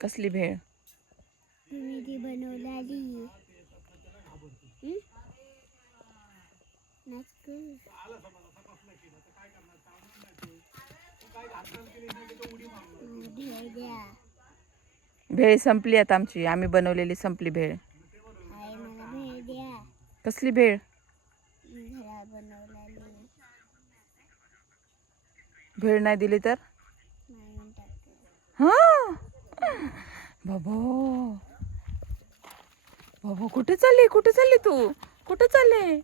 कसली भेळ? तुम्ही ती बनवलेली भेळ द्या. भेळ संपली आता आमची, आम्ही बनवलेली संपली भेळ. आई मला भेळ द्या. कसली भेळ? घरा बनवलेली. भेळ नाही दिली तर मारून टाकते. हा बाबो, बाबो कुठे चालली? कुठे चालली तू? कुठे चालले?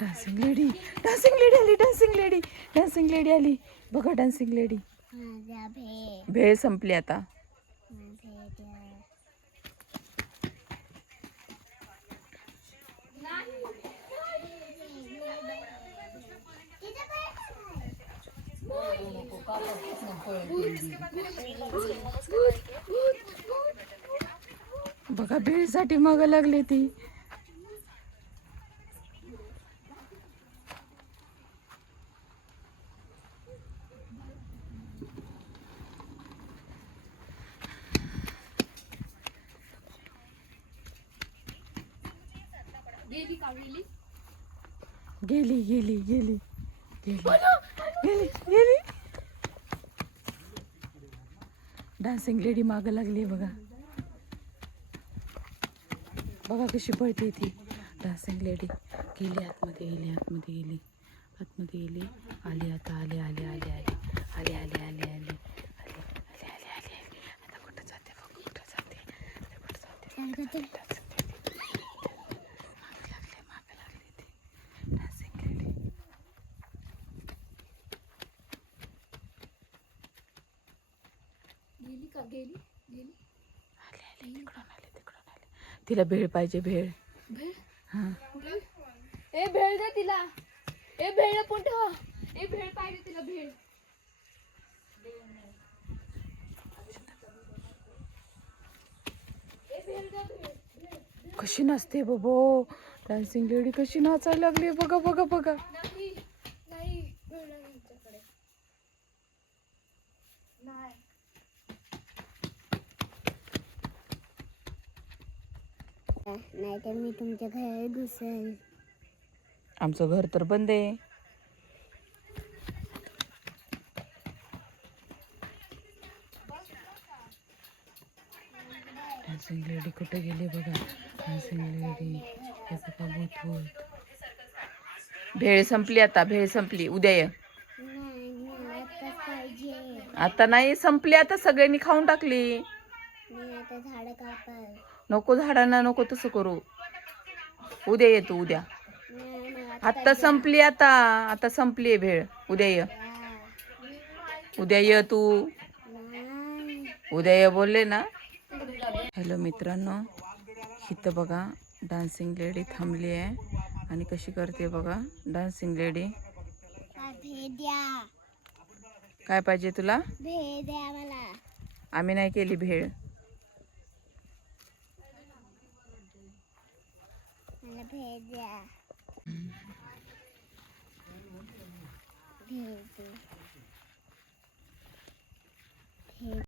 डान्सिंग लेडी, डान्सिंग लेडी आली, डान्सिंग लेडी, डान्सिंग लेडी आली बघा. Dancing lady. माझा भेळ. भेळ संपली आता. भेळ द्या. बघा भेळसाठी मागं लागली ती. गेली गेली गेली गेली गेली गेली. डान्सिंग लेडी मागं लागली बघा. बघा कशी पळते ती डान्सिंग लेडी. गेली आतमध्ये, गेली आतमध्ये, गेली आतमध्ये, गेली. आली आता, आली आली आली आली आली आली आली आली आली आली आली आली. आता कुठं जाते बघ, कुठं जाते, कुठं जाते. मागं लागली ती डान्सिंग लेडी. गेली का? गेली गेली. आली आली, तिकडून आली, तिकडून आली. तिला भेळ पाहिजे, भेळ. भेळ. हा ए भेळ दे तिला. ए भेळ पण ठेवा. ए भेळ पाहिजे तिला, भेळ. कशी नाचते बाबो डान्सिंग लेडी, कशी नाचायला लागली बघा बघा बघा. नाही नाही भेळ नाही आमच्याकडे. नाही. नाही तर मी तुमच्या घरात घुसेल. आमचं घर तर बंद आहे. डान्सिंग लेडी कुठे गेली बघा. डान्सिंग लेडी भेळ संपली आता, भेळ संपली. उद्या ये. नाही मला आत्ताच पाहिजे. आता नाही, संपली आता, सगळ्यांनी खाऊन टाकली. मी आता झाडं कापाल. नको झाडांना, नको तसं करू. उद्या ये तू, उद्या. नाही मला आता संपली, आता आता संपली आहे भेळ. उद्या ये, उद्या ये तू, नाही. उद्या ये बोलले ना. हॅलो मित्रांनो, इथं बघा डान्सिंग लेडी थांबली आहे आणि कशी करते बघा डान्सिंग लेडी. भेळ द्या. काय पाहिजे तुला? भेळ द्या मला. आम्ही नाही केली भेळ. मला भेळ द्या. भेळ दे. भेळ